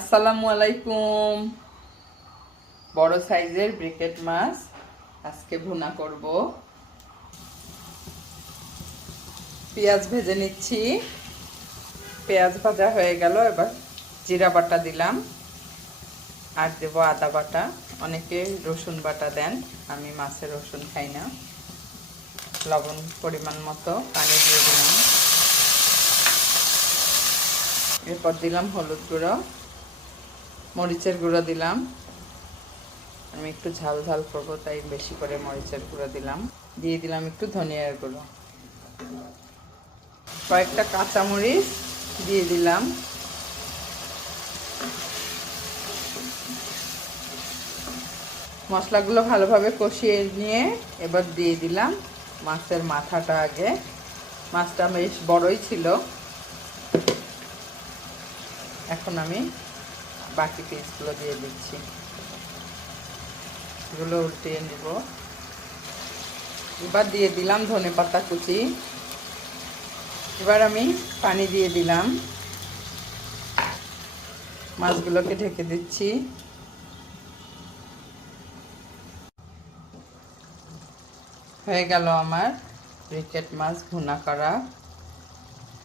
আসসালামু আলাইকুম। বড় সাইজের ব্রিকেট মাছ আজকে ভুনা করব। পেঁয়াজ ভেজে নিচ্ছি। পেঁয়াজ ভাজা হয়ে গেল, এবার জিরা বাটা দিলাম আর দেব আদা বাটা। অনেকে রসুন বাটা দেন, আমি মাছে রসুন খাই না। লবণ পরিমাণ মতো, পানি দিয়ে দিলাম। এরপর দিলাম হলুদ গুঁড়ো, মরিচের গুঁড়ো দিলাম। আমি একটু ঝাল ঝাল করবো তাই বেশি করে মরিচের গুঁড়ো দিলাম। দিয়ে দিলাম একটু ধনিয়ার গুঁড়ো, কয়েকটা কাঁচামরিচ দিয়ে দিলাম। মশলাগুলো ভালোভাবে কষিয়ে নিয়ে এবার দিয়ে দিলাম মাছের মাথাটা। আগে মাছটা বেশ বড়ই ছিল, এখন আমি বাকি পিসগুলো দিয়ে দিচ্ছি। এগুলো উল্টিয়ে নিব। এবার দিয়ে দিলাম ধনেপাতা কুচি। এবার আমি পানি দিয়ে দিলাম, মাছগুলোকে ঢেকে দিচ্ছি। হয়ে গেল আমার ব্রিকেট মাছ ভুনা করা।